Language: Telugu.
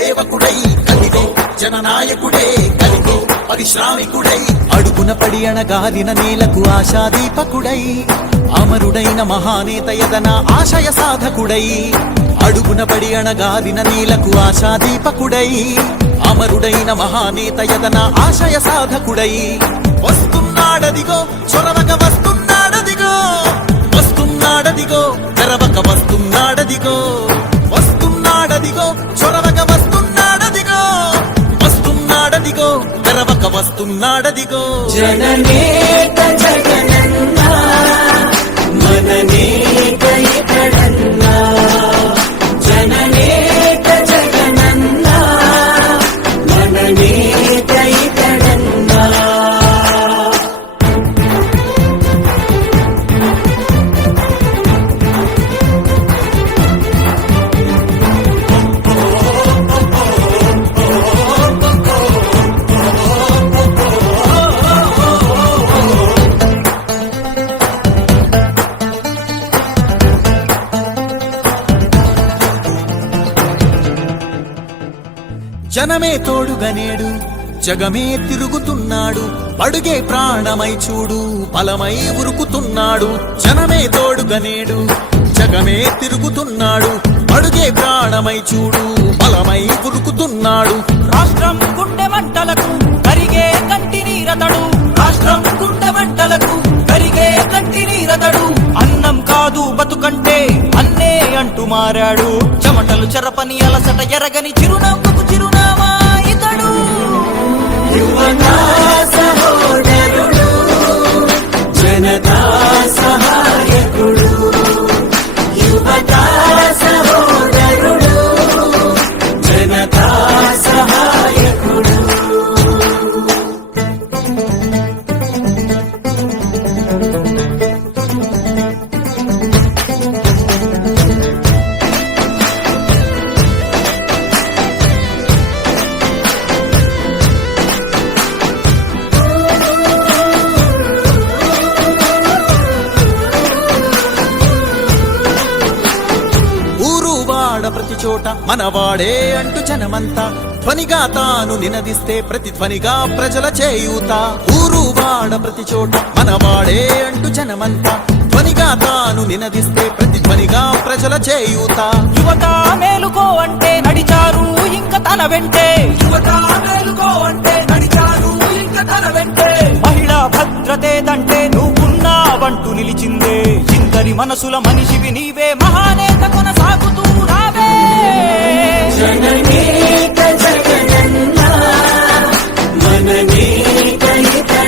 సేవకుడై కలిగే జననాయకుడే కలిగే పరిశ్రామికుడై అడుగున పడి అణగారిన నేలకు ఆశాదీపకుడై అమరుడైన మహానేత యదన ఆశయ సాధకుడై అడుగున పడి అణగారిన నేలకు ఆశాదీపకుడై అమరుడైన మహానేత యదన ఆశయ సాధకుడై వస్తున్నాడదిగో చొరవక వస్తున్నాడదిగో వస్తున్నాడదిగో తెరవక వస్తున్నాడదిగో వస్తున్నాడదిగో చొరవక వస్తున్నాడదిగో వస్తున్నాడదిగో తెరవక వస్తున్నాడదిగో జననేత జగనన్న మననేత ఇతడన్న జననేత జగనన్న మననేత ఇతడన్న జనమే తోడుగనేడు జగమే తిరుగుతున్నాడు అడుగే ప్రాణమై చూడు బలమై ఉరుకుతున్నాడు జనమే తోడుగనేడు జగమే తిరుగుతున్నాడు అడుగే ప్రాణమై చూడు బలమై ఉరుకుతున్నాడు రాష్ట్రం గుండె మంటలకు కరిగే కంటి నీరతడు రాష్ట్రం గుండె మంటలకు కరిగే కంటి నీరతడు అన్నం కాదు బతుకంటే అన్నే అంటూ మారాడు చెమటలు చెరపని అలసట ఎరగని చిరునవ్వుకు చిరునామా ఇతడు యువతా సహోదరుడు జనతా సహాయకుడు యువతా సహోదరుడు జనతా సహాయకుడు ప్రతి చోట మనవాడే అంటూ జనమంతా ధ్వనిగా తాను నినదిస్తే ప్రతిధ్వనిగా ప్రజల చేయూత ఊరు వాడ ప్రతి చోట మనవాడే అంటూ జనమంతా ధ్వనిగా తాను నినదిస్తే ప్రతిధ్వనిగా ప్రజల చేయూత యువత మేలుకో అంటే నడిచారు ఇంకా తన వెంటే యువత మేలుకో అంటే నడిచారు ఇంకా తన వెంటే మహిళా భద్రతేదంటే నువ్వున్నావంటూ నిలిచిందే ఇందరి మనసుల మనిషివి నీవే మహానేత కొనసాగుతూ రావే జననేత జగనన్న మననేత ఇతడన్న